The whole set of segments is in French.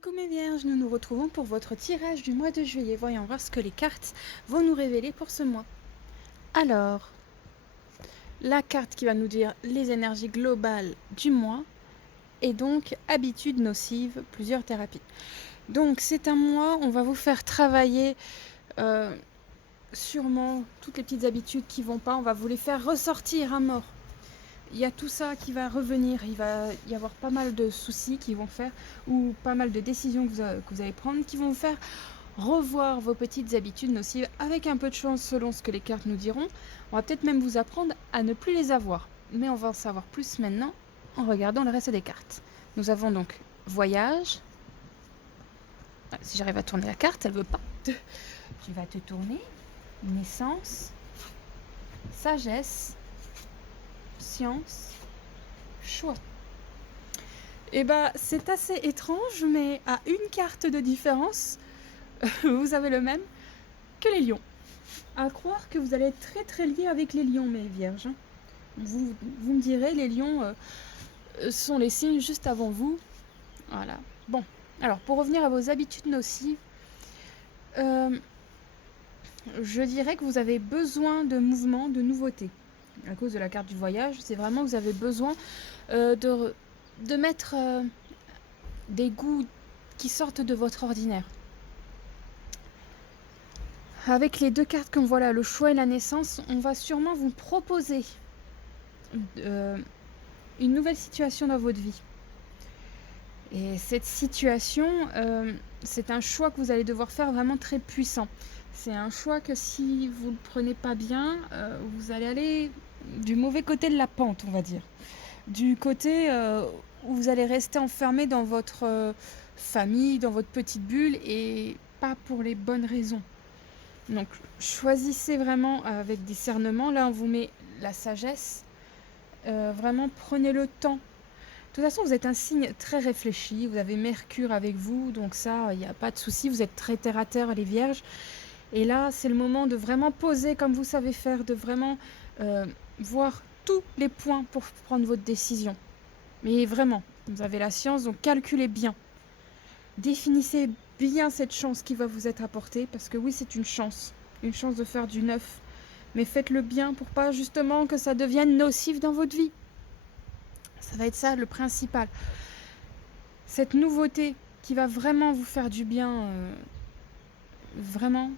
Coucou mes vierges, nous nous retrouvons pour votre tirage du mois de juillet. Voyons voir ce que les cartes vont nous révéler pour ce mois. Alors, la carte qui va nous dire les énergies globales du mois et donc habitudes nocives, plusieurs thérapies. Donc c'est un mois, on va vous faire travailler sûrement toutes les petites habitudes qui vont pas, on va vous les faire ressortir à mort. Il y a tout ça qui va revenir, il va y avoir pas mal de soucis qui vont faire, ou pas mal de décisions que vous allez prendre qui vont vous faire revoir vos petites habitudes nocives avec un peu de chance selon ce que les cartes nous diront. On va peut-être même vous apprendre à ne plus les avoir. Mais on va en savoir plus maintenant en regardant le reste des cartes. Nous avons donc voyage. Ah, si j'arrive à tourner la carte, elle veut pas. Tu vas te tourner. Naissance. Sagesse. Science. Choix. Et bah c'est assez étrange, mais à une carte de différence, vous avez le même que les lions. À croire que vous allez être très très liés avec les lions, mes vierges. Vous me direz, les lions sont les signes juste avant vous. Voilà. Bon, alors pour revenir à vos habitudes nocives, je dirais que vous avez besoin de mouvement, de nouveauté. À cause de la carte du voyage, c'est vraiment que vous avez besoin de mettre des goûts qui sortent de votre ordinaire. Avec les deux cartes comme voilà, le choix et la naissance, on va sûrement vous proposer une nouvelle situation dans votre vie. Et cette situation, c'est un choix que vous allez devoir faire vraiment très puissant. C'est un choix que si vous ne le prenez pas bien, vous allez aller du mauvais côté de la pente, on va dire. Du côté où vous allez rester enfermé dans votre famille, dans votre petite bulle, et pas pour les bonnes raisons. Donc choisissez vraiment avec discernement. Là, on vous met la sagesse. Vraiment, prenez le temps. De toute façon, vous êtes un signe très réfléchi. Vous avez Mercure avec vous, donc ça, il n'y a pas de souci. Vous êtes très terre à terre, les vierges. Et là, c'est le moment de vraiment poser comme vous savez faire, de vraiment voir tous les points pour prendre votre décision. Mais vraiment, vous avez la science, donc calculez bien. Définissez bien cette chance qui va vous être apportée, parce que oui, c'est une chance de faire du neuf. Mais faites-le bien pour pas justement que ça devienne nocif dans votre vie. Ça va être ça le principal. Cette nouveauté qui va vraiment vous faire du bien, vraiment,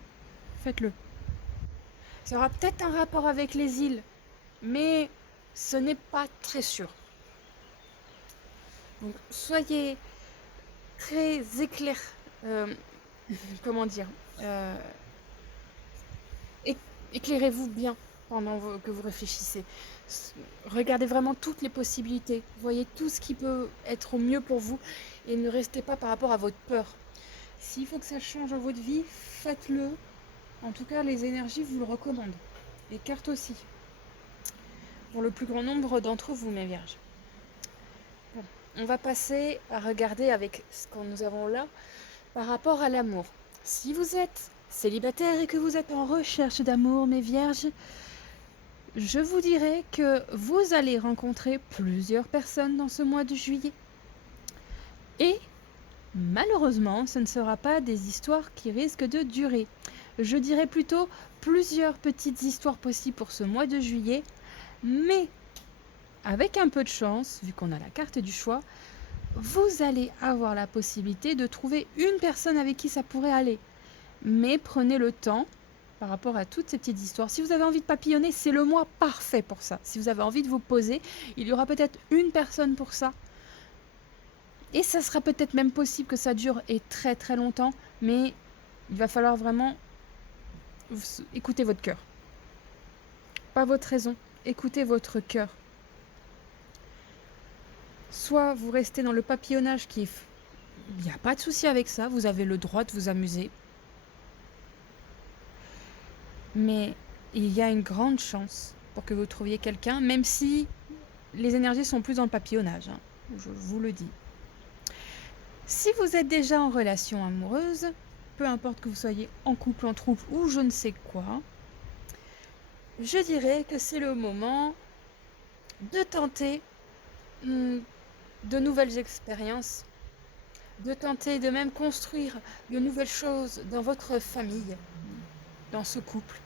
faites-le. Ça aura peut-être un rapport avec les îles, mais ce n'est pas très sûr. Donc soyez très éclair, comment dire, éclairez-vous bien pendant que vous réfléchissez. Regardez vraiment toutes les possibilités. Voyez tout ce qui peut être au mieux pour vous et ne restez pas par rapport à votre peur. S'il faut que ça change dans votre vie, faites-le. En tout cas, les énergies vous le recommandent. Les cartes aussi. Pour le plus grand nombre d'entre vous, mes vierges. Bon, on va passer à regarder avec ce que nous avons là par rapport à l'amour. Si vous êtes célibataire et que vous êtes en recherche d'amour, mes vierges, je vous dirais que vous allez rencontrer plusieurs personnes dans ce mois de juillet. Et malheureusement, ce ne sera pas des histoires qui risquent de durer. Je dirais plutôt plusieurs petites histoires possibles pour ce mois de juillet, mais avec un peu de chance, vu qu'on a la carte du choix, vous allez avoir la possibilité de trouver une personne avec qui ça pourrait aller. Mais prenez le temps par rapport à toutes ces petites histoires. Si vous avez envie de papillonner, c'est le mois parfait pour ça. Si vous avez envie de vous poser, il y aura peut-être une personne pour ça. Et ça sera peut-être même possible que ça dure et très très longtemps, mais il va falloir vraiment écouter votre cœur. Pas votre raison, écoutez votre cœur. Soit vous restez dans le papillonnage il n'y a pas de souci avec ça, vous avez le droit de vous amuser. Mais il y a une grande chance pour que vous trouviez quelqu'un, même si les énergies sont plus dans le papillonnage, hein, je vous le dis. Si vous êtes déjà en relation amoureuse, peu importe que vous soyez en couple, en troupe ou je ne sais quoi, je dirais que c'est le moment de tenter de nouvelles expériences, de tenter de même construire de nouvelles choses dans votre famille, dans ce couple.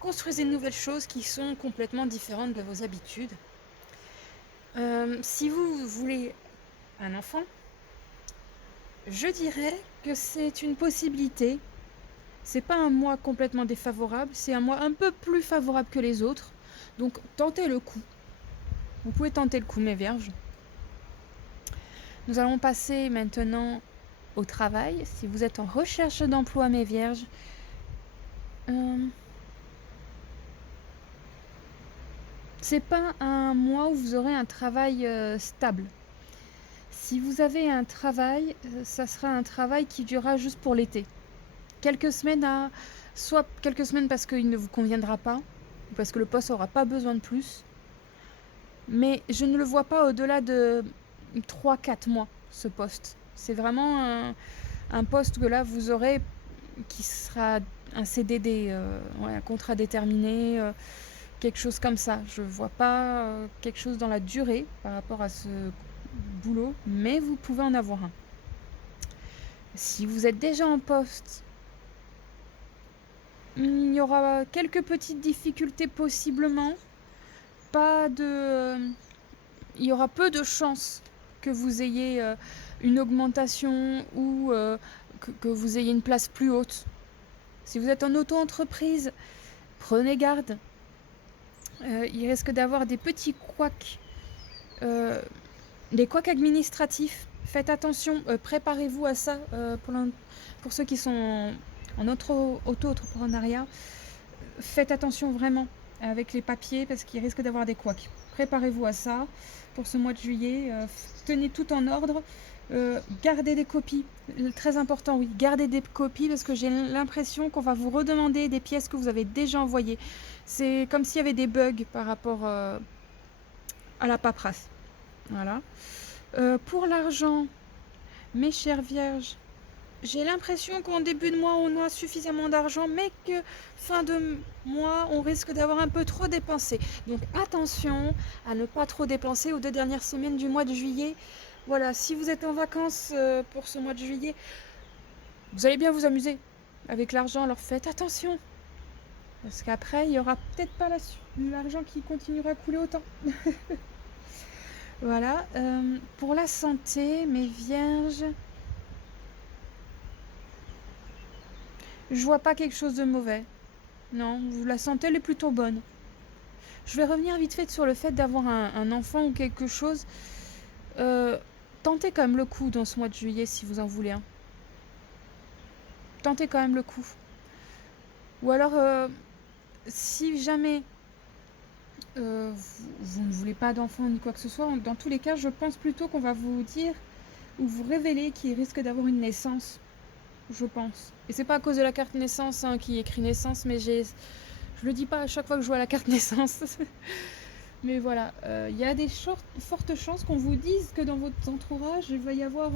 Construisez de nouvelles choses qui sont complètement différentes de vos habitudes. Si vous voulez un enfant, je dirais que c'est une possibilité. C'est pas un mois complètement défavorable, c'est un mois un peu plus favorable que les autres. Donc tentez le coup. Vous pouvez tenter le coup, mes vierges. Nous allons passer maintenant au travail. Si vous êtes en recherche d'emploi, mes vierges, c'est pas un mois où vous aurez un travail stable. Si vous avez un travail, ça sera un travail qui durera juste pour l'été. Quelques semaines soit quelques semaines parce qu'il ne vous conviendra pas, ou parce que le poste n'aura pas besoin de plus. Mais je ne le vois pas au-delà de 3-4 mois, ce poste. C'est vraiment un poste que là, vous aurez qui sera un CDD, un contrat déterminé, quelque chose comme ça. Je ne vois pas quelque chose dans la durée par rapport à ce boulot, mais vous pouvez en avoir un. Si vous êtes déjà en poste, il y aura quelques petites difficultés possiblement. Il y aura peu de chances que vous ayez une augmentation ou que vous ayez une place plus haute. Si vous êtes en auto-entreprise, prenez garde. Il risque d'avoir des petits couacs, des couacs administratifs. Faites attention, préparez-vous à ça pour ceux qui sont en auto-entrepreneuriat. Faites attention vraiment avec les papiers parce qu'il risque d'avoir des couacs. Préparez-vous à ça pour ce mois de juillet. Tenez tout en ordre. Gardez des copies. Très important, oui. Gardez des copies parce que j'ai l'impression qu'on va vous redemander des pièces que vous avez déjà envoyées. C'est comme s'il y avait des bugs par rapport à la paperasse. Voilà. Pour l'argent, mes chères vierges, j'ai l'impression qu'en début de mois, on a suffisamment d'argent, mais que fin de mois, on risque d'avoir un peu trop dépensé. Donc attention à ne pas trop dépenser aux 2 dernières semaines du mois de juillet. Voilà, si vous êtes en vacances pour ce mois de juillet, vous allez bien vous amuser avec l'argent, alors faites attention. Parce qu'après, il n'y aura peut-être pas l'argent qui continuera à couler autant. Voilà. Pour la santé, mes vierges, je vois pas quelque chose de mauvais. Non, la santé elle est plutôt bonne. Je vais revenir vite fait sur le fait d'avoir un enfant ou quelque chose. Tentez quand même le coup dans ce mois de juillet si vous en voulez un. Tentez quand même le coup. Ou alors, si jamais vous ne voulez pas d'enfant ni quoi que ce soit, dans tous les cas, je pense plutôt qu'on va vous dire ou vous révéler qu'il risque d'avoir une naissance. Je pense. Et c'est pas à cause de la carte naissance qui écrit naissance, mais je le dis pas à chaque fois que je vois la carte naissance. Mais voilà, il y a des fortes chances qu'on vous dise que dans votre entourage, il va y avoir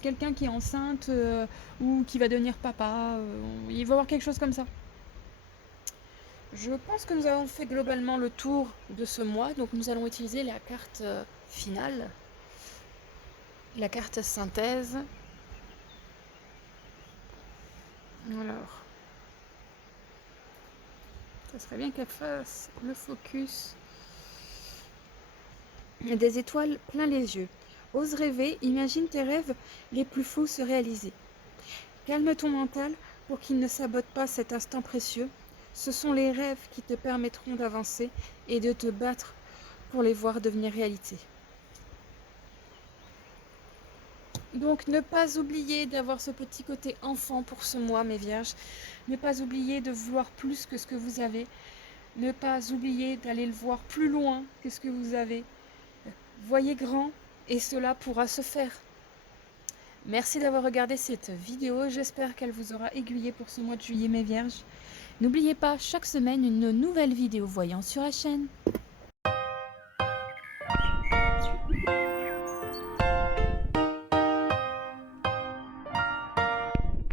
quelqu'un qui est enceinte ou qui va devenir papa. Il va y avoir quelque chose comme ça. Je pense que nous avons fait globalement le tour de ce mois, donc nous allons utiliser la carte finale, la carte synthèse. Alors, ça serait bien qu'elle fasse le focus. Des étoiles plein les yeux. Ose rêver, imagine tes rêves les plus fous se réaliser. Calme ton mental pour qu'il ne sabote pas cet instant précieux. Ce sont les rêves qui te permettront d'avancer et de te battre pour les voir devenir réalité. Donc ne pas oublier d'avoir ce petit côté enfant pour ce mois, mes vierges. Ne pas oublier de vouloir plus que ce que vous avez. Ne pas oublier d'aller le voir plus loin que ce que vous avez. Voyez grand et cela pourra se faire. Merci d'avoir regardé cette vidéo. J'espère qu'elle vous aura aiguillé pour ce mois de juillet, mes vierges. N'oubliez pas, chaque semaine, une nouvelle vidéo voyant sur la chaîne.